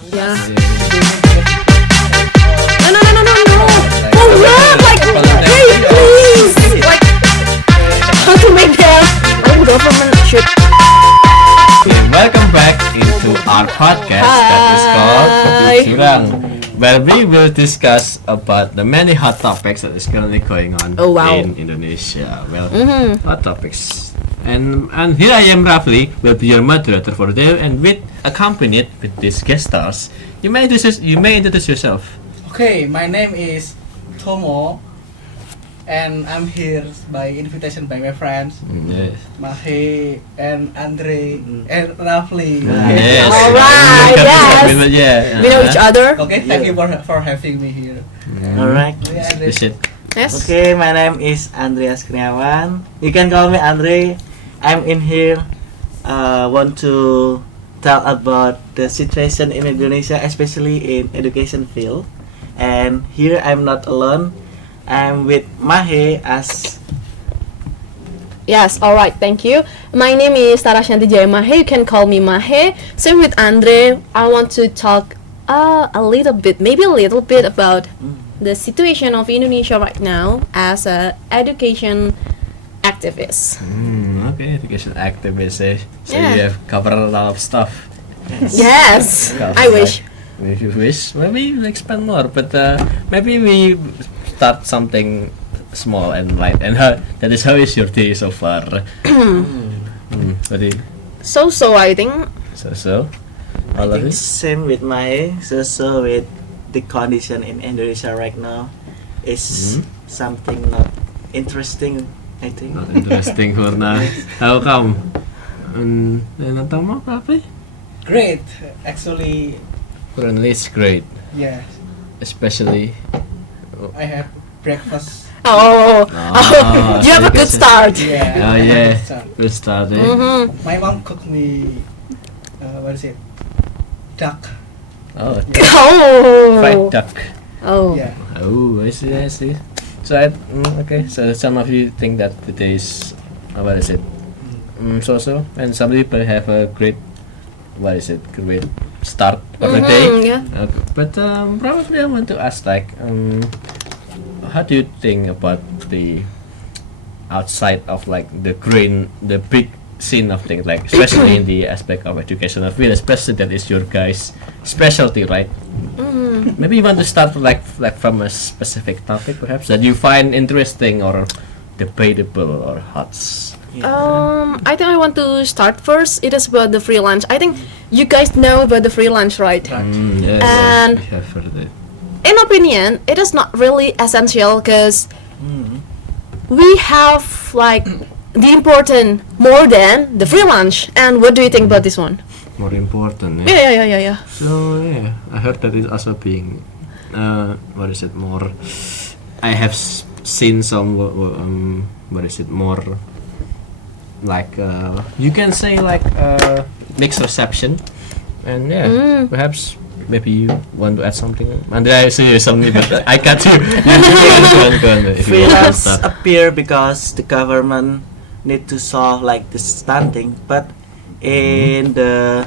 Yeah. No. Oh yeah, like hey please, like how to make them. Government should. Okay, welcome back into our podcast that is called Kopi Curang, where we will discuss about the many hot topics that is currently going on in Indonesia. Well, hot topics. And here I am, Rafli, will be your moderator for today, and accompanied with these guest stars. You may introduce yourself. Okay, my name is Tomo, and I'm here by invitation by my friends, Yes. Mahe and Andre and Rafli. Yes. Alright, yes. Yeah. We know each other. Okay, thank you for having me here. Alright. Okay, Andre. That's it. Yes. Okay, my name is Andreas Kurniawan. You can call me Andre. I'm in here. Want to tell about the situation in Indonesia, especially in education field. And here I'm not alone. I'm with Mahe as. Yes, alright, thank you. My name is Tara Shanti Jaya Mahe. You can call me Mahe. Same with Andre. I want to talk a little bit about the situation of Indonesia right now as a education activist. Okay, education activist. So Yeah. you have covered a lot of stuff. Yes, I wish. If you wish, maybe we'll expand more. But maybe we start something small and light. And that is how is your day so far? What do you, So I think. so? I All of think it? same with Mahe. So with the condition in Indonesia right now is something not interesting. I think. Not interesting for now. How come? Nonton mo apa? Great, actually, Currently it's great, yeah. especially. I have breakfast. You have a good start. Yeah. Oh yeah, So, good start. Eh? my mom cooked me. What is it? Duck. Oh, Oh. fried duck. Oh. Yeah. Oh, I see. So okay. So some of you think that today is what is it? So, and some people have a great great start of the day. Yeah. But probably I want to ask how do you think about the outside of like the big scene of things, like especially in the aspect of educational field, especially that is your guys' specialty, right? Maybe you want to start like from a specific topic, perhaps that you find interesting or debatable or hot. I think I want to start first. It is about the free lunch. I think you guys know about the free lunch, right? Yes, And- we have heard it. In opinion, it is not really essential because we have like the important more than the free lunch. And what do you think about this one? More important. Yeah. So yeah, I heard that it's also being more. I have seen some more like you can say like mixed reception, and perhaps maybe you want to add something. Andre, I see something, but I cut you. Go on, if you want to Freelance start. appear because the government need to solve like the stunting, but in the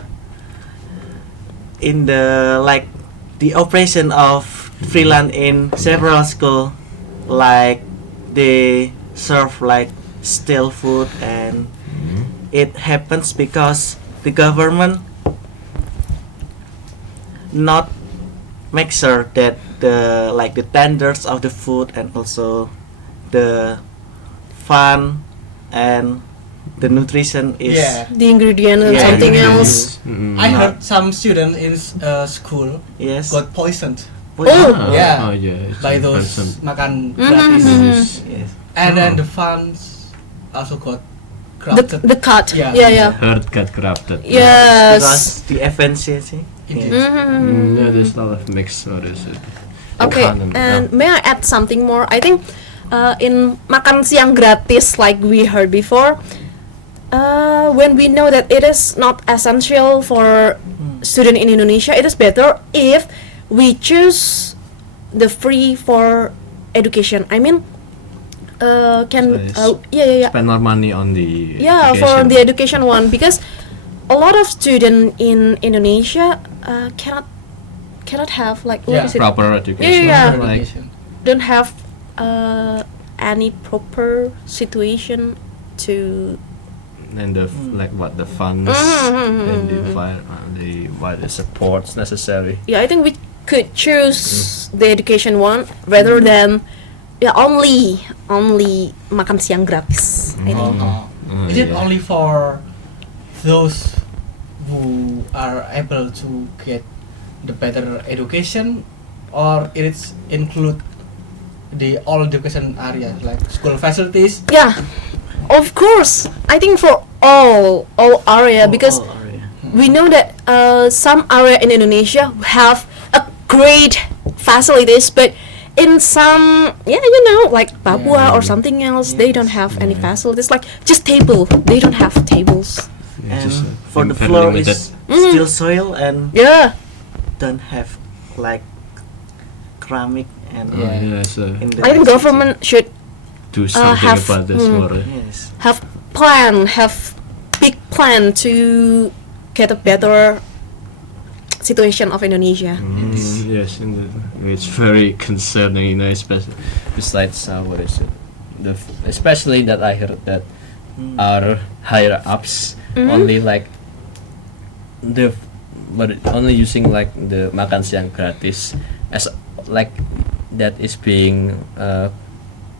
like the operation of freelance in several school, like they serve like stale food, and it happens because the government not make sure that the standards of the food and also the fun and the nutrition is Yeah. The ingredient and Yeah, something ingredients. else. I heard some students in school yes got poisoned Oh. Yeah. by those Person. makan gratis. yes And then the funds also got corrupted. The cut. Yeah. Yeah. Heard got corrupted. Yes. because the efficiency Indeed. Yeah, there's a lot of mixed. What is it? Okay, Economy, and may I add something more? I think in makan siang gratis, like we heard before, when we know that it is not essential for student in Indonesia, it is better if we choose the free for education. I mean, Spend more money on the for education. the education one, because a lot of students in Indonesia cannot cannot have like what Yeah. is it? Proper education. Yeah. Like, Education. Don't have any proper situation to and the like what the funds Mhm. and the supports necessary. I think we could choose the education one rather than only makan siang gratis. I think. Is it yeah. only for those who are able to get the better education, or it's include the all education areas like school facilities? Yeah, of course. I think for all area because Oh, area. we know that some area in Indonesia have a great facilities, but in some like Papua or something else, they don't have any facilities. Like just table, they don't have tables. Yeah, And just, for the very floor limited. is still soil and Yeah, don't have like ceramic and Yeah. Yeah, so in the I think government should do something have- about this water. Yes. have big plan to get a better situation of Indonesia. Yes, it's very concerning, especially besides what is it? Especially that I heard that our higher ups only like only using like the makan siang gratis as like that is being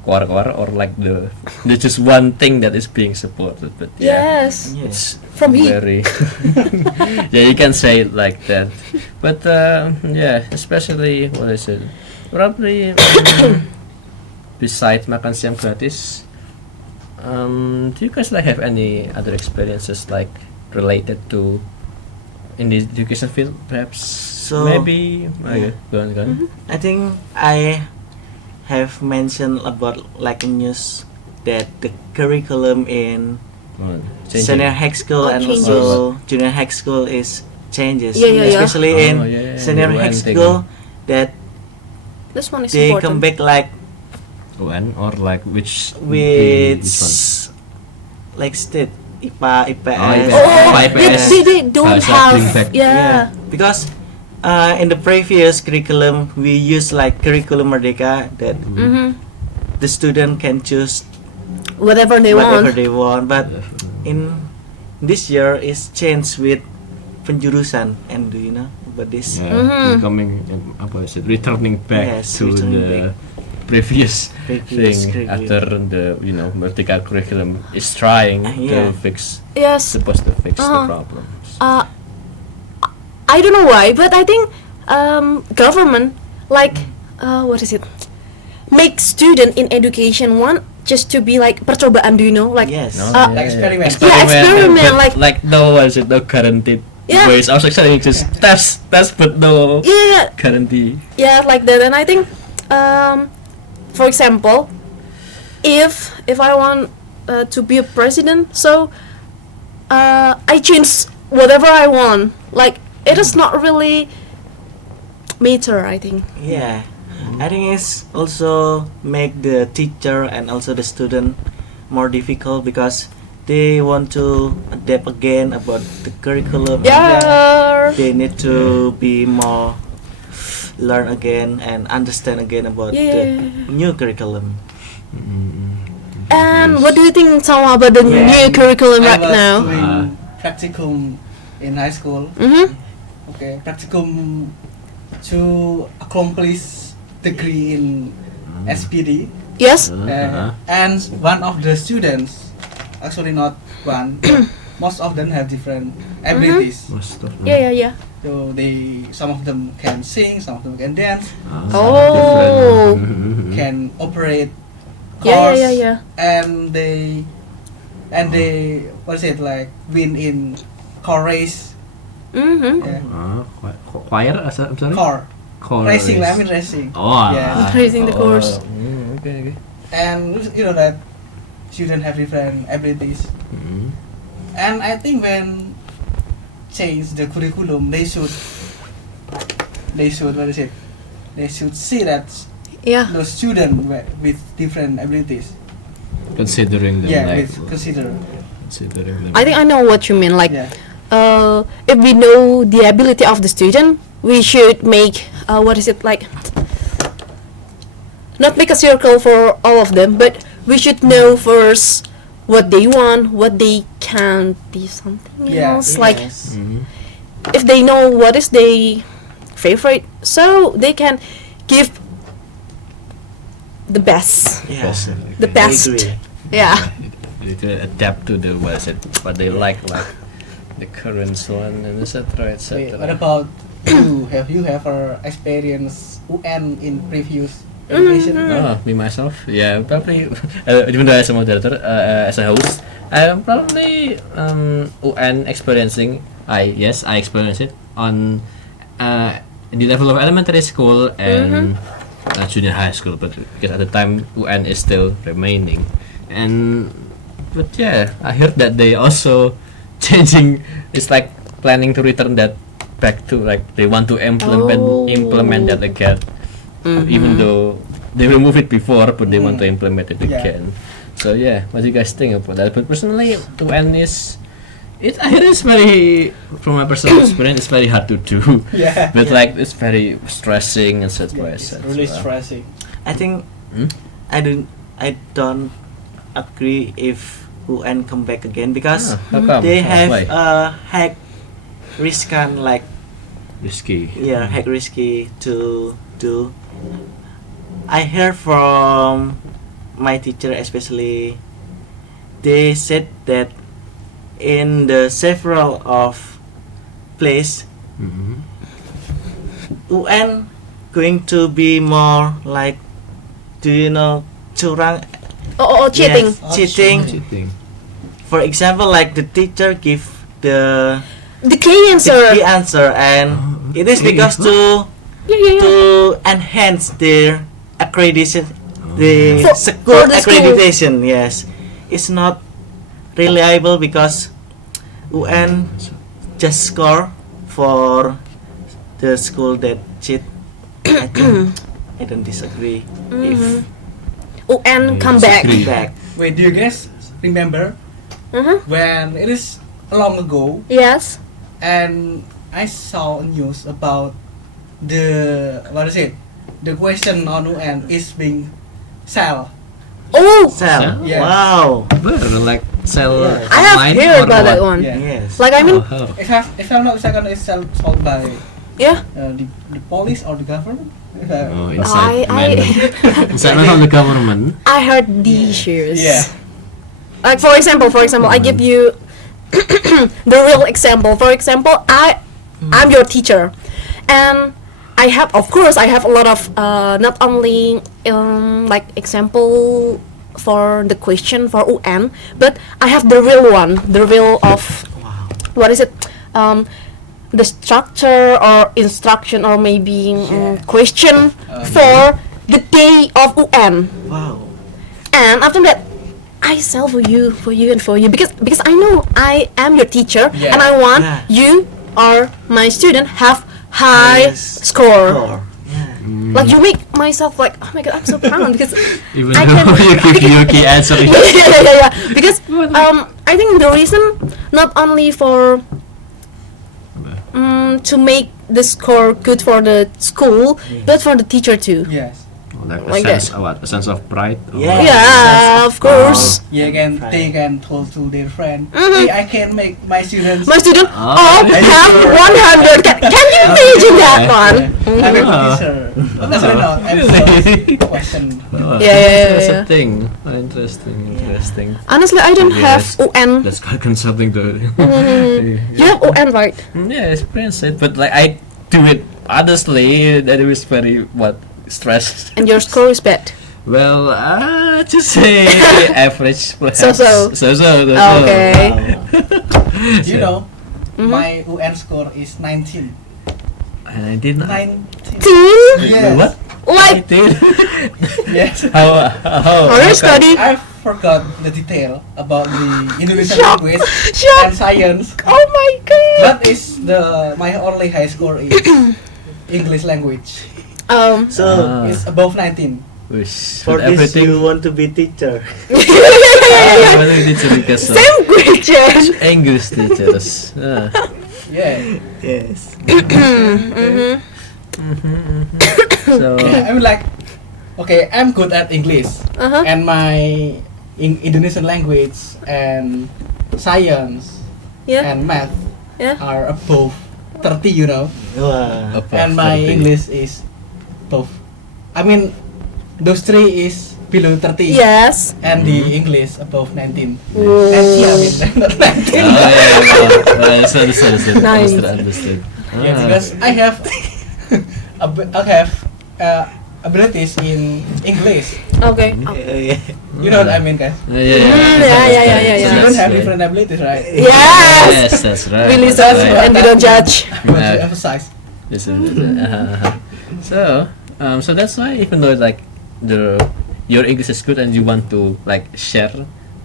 kuar-kuar or like the just one thing that is being supported, but yeah. Yes, Yes. It's From he. very yeah, you can say it like that, but yeah, especially what is it? Probably besides makan siang gratis, do you guys like have any other experiences like related to in the education field, perhaps? So, Maybe okay, go on. I think I have mentioned about like in news that the curriculum in Go on. Changing. senior high school and changes. also junior high school is changes, Yeah, yeah, yeah. especially Oh, in yeah, senior the high one thing. school that this one is they important. come back like When or like which with which one? like state IPA, IPS. IPS. Oh, IPS. they don't Bahasa have. Bring Back. Yeah. Because in the previous curriculum we use like curriculum Merdeka that Mm-hmm. the student can choose Whatever they whatever want. they want, but in this year is changed with penjurusan. And do you know about this? Yeah, Mhm. becoming apa is it? Returning back Yes, to returning the back. previous Previous thing curriculum. after the Merdeka curriculum is trying Yeah. to fix Yes. supposed to fix the Uh-huh. problems. I don't know why, but I think government like what is it? Make student in education want just to be like percobaan. Do you know? Like Yes. Experiment. Yeah, experiment, but like- no, was it no guaranteed Yeah. ways? I was actually just test, but no yeah, guarantee. yeah, like that. And I think, for example, if I want to be a president, so I choose whatever I want. Like it is not really matter. I think. Yeah, I think it's also make the teacher and also the student more difficult because they want to adapt again about the curriculum. Yeah. They need to be more learn again and understand again about Yeah. the new curriculum. And what do you think, Sama, about the Yeah. new curriculum I right was now? doing practicum in high school. Mm-hmm. Okay, practicum to accomplish degree in SPD. Yes. And one of the students, actually not one, most of them have different abilities. Most of them. Yeah. So some of them can sing, some of them can dance, Oh. can operate Yeah. cars, Yeah. and they what is it like win in car race, Mm-hmm. yeah. Choir, I'm sorry. car racing. I mean racing. Oh, Yeah. Raising the course. Okay. And you know that students have different abilities. And I think when change the curriculum, they should what is it? They should see that Yeah. those students with different abilities. Considering them, like, Considering. them. I think I know what you mean. Like, Yeah. if we know the ability of the student, we should make what is it like? Not make a circle for all of them, but we should know first what they want, what they can be something Yeah, else. Like Yes. if they know what is their favorite, so they can give the best. Yeah. The I best. agree. Yeah. You can adapt to the what they like the current one and etc. Wait, what etc. about you? Have you ever experienced UN in previous education? Oh, me myself, yeah, probably. Even though as a moderator, as a host, I'm probably UN experiencing. I experienced it on in the level of elementary school and junior high school, but because at the time UN is still remaining, but yeah, I heard that they also changing. It's like planning to return that back to like they want to implement that again. Even though they removed it before, but they want to implement it Yeah. again. So yeah, what do you guys think about that? But personally, to end is, I hear it's very, from my personal experience, it's very hard to do. Yeah. But Yeah. like it's very stressing, etc. Yeah, it's really stressing. I think Hmm? I don't agree if UN come back again because How come? they have Why? hack riskan like Risky. hack risky to do. I heard from my teacher especially, they said that in the several of place Mhm. UN going to be more like, do you know, curang? Cheating. Yes, cheating. Cheating. For example, like the teacher give the The key answer. the answer and it is okay. because to Yeah. to enhance their accreditation, the For- school for the school. accreditation. Yes, it's not reliable because UN just score for the school that cheat. I think I don't disagree if UN come back. disagree. back. Wait, do you guys remember when it is long ago Yes. and I saw news about the the question on UN is being sell. Oh, Sell. Yeah. Wow. But like sell Yeah. I have online heard or about that what? one. Yeah. Yes. Like I mean, Oh. If I'm not mistaken, it's sold by yeah. the police or the government. Oh, inside I inside from the government. I heard these issues. Yeah. Like for example, I give you the real example. For example, I'm your teacher, and I have a lot of not only like example for the question for UN, but I have the real one, the real of Wow. what is it? The structure or instruction or maybe question for the day of UN. Wow. And after that, I sell for you, and for you because I know I am your teacher Yeah. and I want Yeah. you or my student have high Highest score. Yeah. Like you make myself like, oh my god, I'm so proud because Even I though can- you give Yuki answer. yeah. Because I think the reason not only for to make the score good for the school, but for the teacher too. Yes. Like Like a sense, what? A sense of pride. or Yeah. what? Yeah, of course. Yeah, Right. they can told to their friend, Mhm. hey, I can make my students. My student Oh. all have 100. Can you imagine that one? I'm a Ah. teacher. That's not answer question. Oh, Yeah. That's a thing. Oh, interesting. Honestly, I don't Yes. have UN. That's quite consulting though. You have UN, right? Yeah, experience it, but like I do it honestly. That it was very stress. And your score is bad. Well, just say average. Perhaps. So-so. Okay. You know, Mhm. my UN score is 19. And I didn't. 19. Teen? Yes. What? Like, I did. Yes. how? how you study? I forgot the detail about the Indonesian Shock. language Shock. and science. Oh my god. But is my only high score is English language. So It's above 19. Wish. for But this everything. you want to be teacher. Everything teacher because of Same question. English teachers. Yeah. Yes. Mhm. So Yeah, I'm like, okay, I'm good at English, Uh-huh. and my Indonesian language and science Yeah. and math Yeah. are above 30, you know, Wow. above and my 30. English is above. I mean, those three is below 30. Yes. And the English above 19. Whoa. 19, I mean, not 19. Oh yeah, understood. Nice. Understood. Yeah, Ah. because I have I have abilities in English. Okay. Yeah. You know what I mean, guys? Yeah. You don't That's have right. different abilities, right? Yes. Yes, that's right. We That's listen right. and we don't judge. I want to Yeah. emphasize. So, so that's why even though like your English is good and you want to like share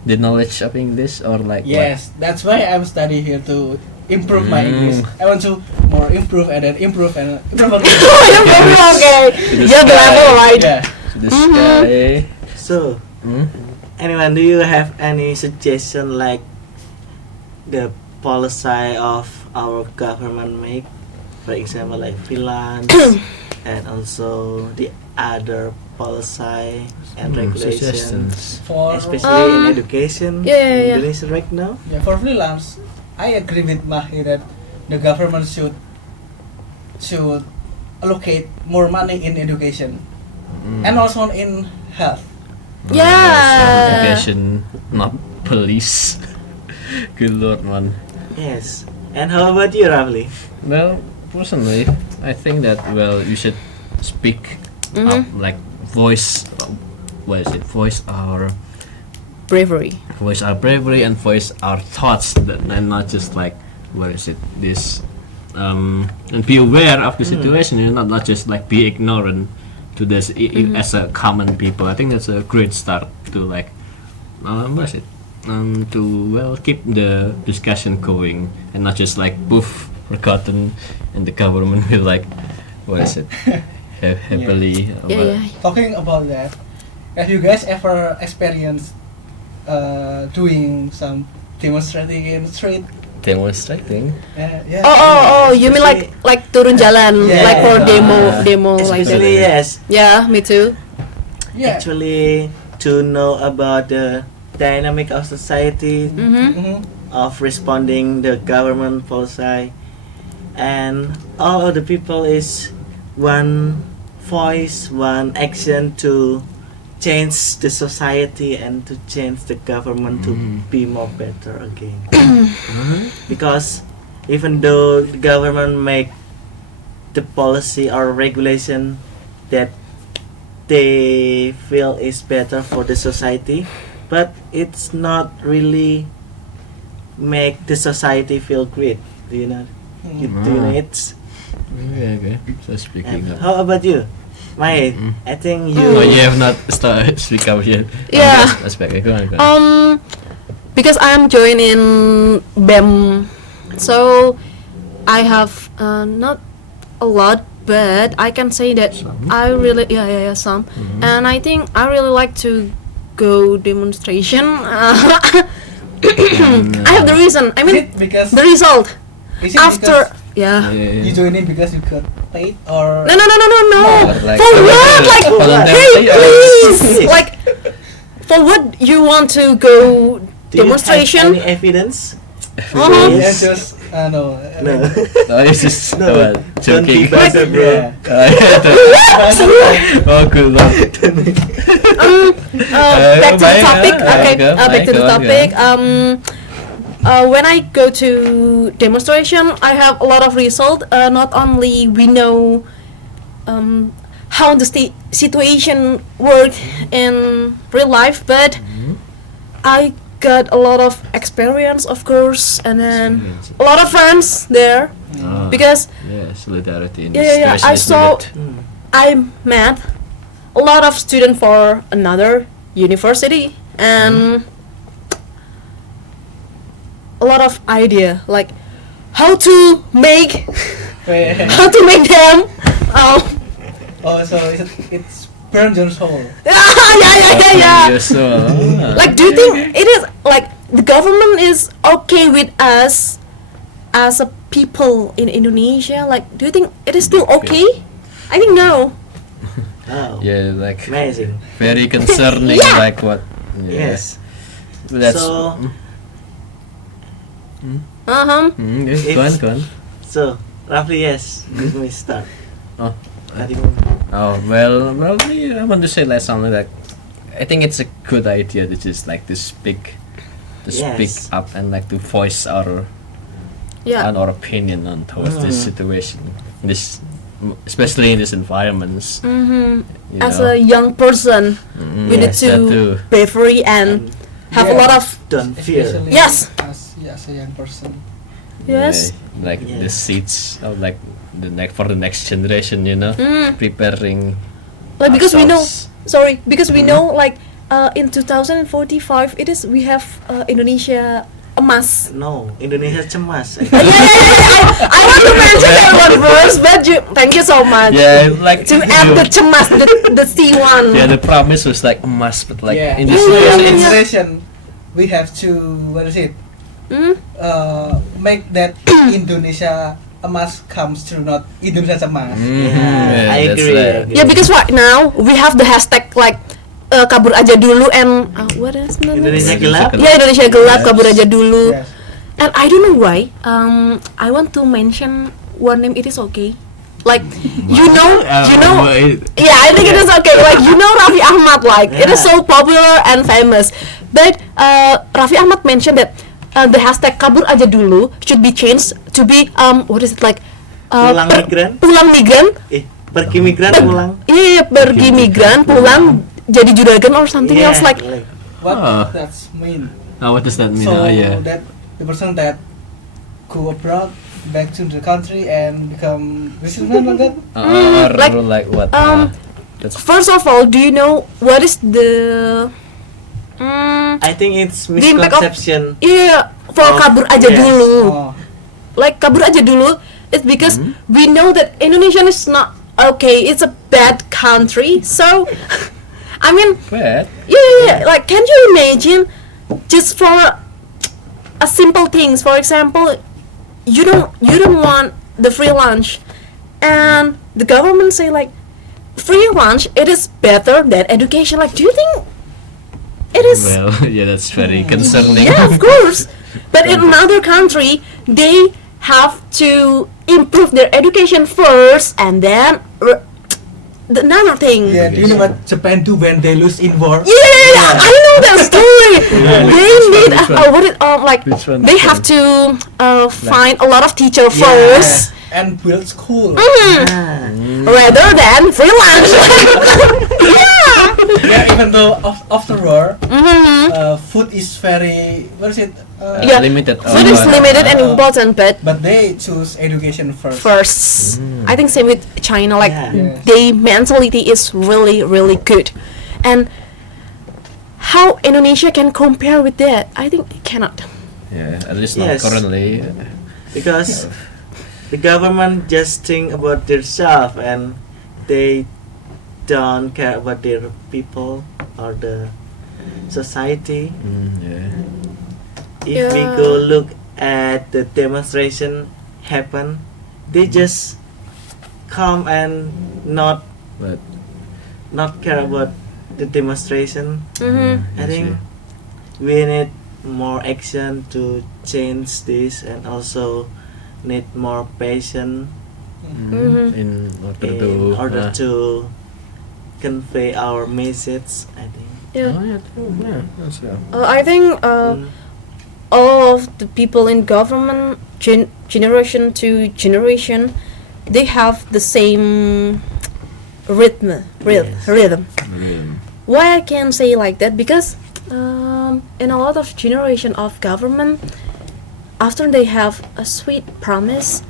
the knowledge of English or like Yes, that's why I'm studying here to improve my English. I want to more improve and then improve and improve again. Okay. You're the level, right? Yeah. what, this guy. So, Hmm? anyone, do you have any suggestion like the policy of our government make? For example, like freelance and also the other policy and regulations, Suggestions. For especially in Um, education yeah. in Indonesia right now. yeah, for freelance, I agree with Mahi that the government should allocate more money in education and also in health. Yeah. Education, not police. Good lord, man. Yes. And how about you, Rafli? Well, personally, I think that you should speak up, like voice. What is it? Voice our bravery and voice our thoughts, and not just like what is it? This and be aware of the situation. And not just like be ignorant to this as a common people. I think that's a great start to like what is it? To keep the discussion going and not just like poof forgotten and the government will like what is it heavily Yeah. Talking about that, have you guys ever experienced doing some demonstrating in the street? demonstrating. Yeah. Oh, you mean like turun jalan, Yeah. like for demo like that. Especially yes. Yeah, me too. Yeah. Actually, to know about the dynamic of society, Mm-hmm. Mhm. of responding the government policy, and all of the people is one voice, one action to change the society and to change the government to be more better again. Because even though the government make the policy or regulation that they feel is better for the society, but it's not really make the society feel great. Do you know? Do you know it? Okay. So speaking And of. how about you, Mai? I think you. Oh, you have not started speak up yet. Yeah. Aspect. Go on. Because I'm joining BEM, so I have not a lot, but I can say that I really some, and I think I really like to go demonstration. I have the reason. I Is mean it because the result is it after. because Yeah. you join it because you got paid or No. Or like- For what? Like, Voluntarily hey, or- please. Like, for what you want to go Do you have demonstration? any evidence? Uh-huh. yeah, Yes. just no. No. No, it's just No, don't joking. be bad, bro. Yeah. Oh, good lord. Back to the Baik, topic. Okay, go, back to the go on, topic. When I go to demonstration, I have a lot of result. Not only we know how the situation work in real life, but I got a lot of experience, of course, and then a lot of friends there because Yeah, solidarity in Yeah, this situation I is saw- needed. I met a lot of students for another university and a lot of idea like how to make them Oh, so it's burn your soul. yeah. Yes, so, Like, do you think it is like the government is okay with us as a people in Indonesia? Like, do you think it is still Okay. okay? I think no. Oh, Yeah, like amazing. very concerning. Yeah. Like what? Yeah. Yes. That's. So, Yeah, go on, go on. so roughly yes. Let me start. Oh. Tadi mau- Oh well, I want to say like something like I think it's a good idea to just like to speak Yes. up and like to voice our Yeah. our opinion on towards this Mm. situation, especially in these environments. Mm-hmm. You As know. a young person, we need Yes, that to too. be free and have a Yeah. lot of Don't fear. Especially Yes. as a young person. yes. Yeah, like the Yeah. seeds of like the next for the next generation, you know, preparing. Like because we know, ourselves. because we know like in 2045 we have Indonesia emas. No, Indonesia cemas. I want to mention that one first, but thank you so much. Yeah, like To add the cemas, the C one. yeah, the promise was like emas, but like yeah. in this For Yeah, young yeah, yeah. generation, we have to what is it? Make that Indonesia emas comes true, not Indonesia cemas. Yeah, I that's agree. right. Yeah, because right now we have the hashtag like kabur aja dulu and what is the name? Indonesia gelap. Yeah, Indonesia gelap, Yes. kabur aja dulu. Yes. And I don't know why. I want to mention one name. It is okay. Like you know. Yeah, I think it is okay. Like you know Raffi Ahmad, like it is so popular and famous. But Raffi Ahmad mentioned that the hashtag kabur aja dulu should be changed to be what is it like? Pulang migran. Pulang migran. Pergi migran pulang. Iya, pergi migran, pulang jadi juragan or something Yeah, else like. What Ah. that's mean? Oh, what does that mean? So Oh yeah. that the person that go abroad back to the country and become businessman like that. Or like, what? That's First of all, do you know what is the I think it's The impact of- misconception. iya for Oh, kabur aja yes. dulu. Oh. Like kabur aja dulu. It's because we know that Indonesia is not okay. It's a bad country. So, I mean, bad. yeah. Like, can you imagine just for a simple things? For example, you don't want the free lunch, and the government say like free lunch it is better than education. Like, do you think it is? Well, yeah, that's very concerning. Yeah, of course. But in another country, they have to improve their education first, and then another thing. Yeah, do you know what Japan do when they lose in war? Yeah, I know that story. They need Which one? what it like Which one? they have to find a lot of teacher Yeah. first And build school. Ah, rather than free lunch. Yeah. Yeah, even though after war, Mhm. food is very what is it? Yeah. Limited. Food is limited and important, but But they choose education first. first, I think same with China. Like Yeah. Yes. their mentality is really good, and how Indonesia can compare with that? I think it cannot. Yeah, at least not Yes. currently. because the government just think about themselves and they don't care about their people or the society. Yeah. If we Yeah. go look at the demonstration happen, they just come and not But care about the demonstration. Mm-hmm. I think we need more action to change this and also need more patience Mhm. in order in to order to convey our message. I think. Yeah. Oh yeah, true. Yeah, that's yeah. I think Mm. all of the people in government generation to generation they have the same rhythm. Yes. Why I can say like that? Because in a lot of generation of government, after they have a sweet promise,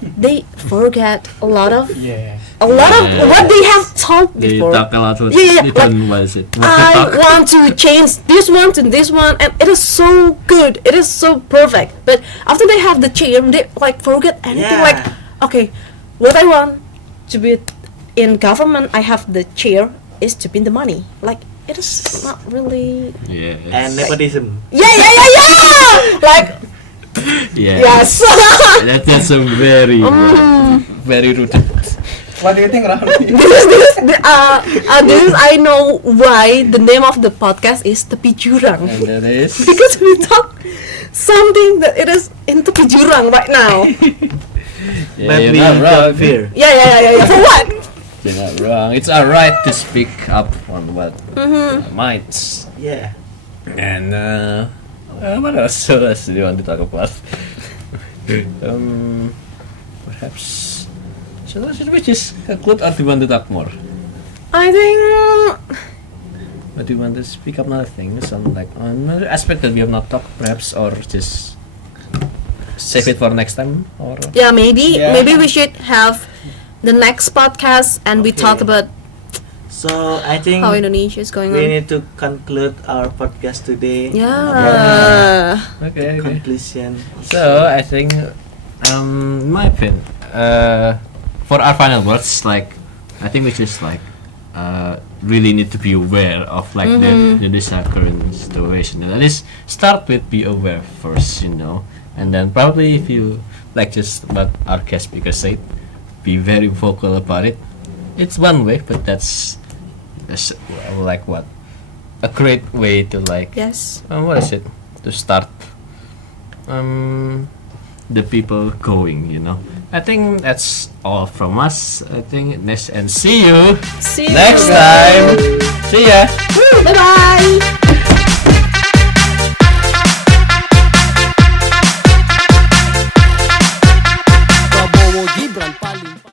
they forget a lot of Yeah. what they have told They before. talk a lot. Yeah, They like, turn, what is it? I want to change this one to this one, and it is so good. It is so perfect. But after they have the chair, they like forget anything. Yeah. Like, okay, what I want to be in government, I have the chair is to win the money. Like, it is not really. Yeah. And nepotism. Yeah. Like, Yeah. Yes. That's a very very rooted. What do you think, Rahul? This is I know why the name of the podcast is Tepi Jurang. And that is Because we talk something that it is in Tepi Jurang right now. yeah, But you're we not wrong. don't fear. Yeah. For what? You're not wrong. It's our right to speak up on what our minds. Yeah. And what else? What else do you want to talk about? Perhaps. Should we just conclude, or do you want to talk more? I think Or do you want to speak up another thing, some like another aspect that we have not talked, perhaps, or just save it for next time, or yeah, maybe Yeah. maybe we should have the next podcast and we Okay. talk about So I think how Indonesia is going we on. need to conclude our podcast today. Yeah. okay. Conclusion. So I think, in my opinion, for our final words, like I think we just like really need to be aware of like the current situation. And that is start with be aware first, and then probably if you like just what our guest speaker said, be very vocal about it. It's one way, but that's like what a great way to like Yes. what is it to start the people going, I think that's all from us. I think next, and see you See you next time. See ya. Bye bye.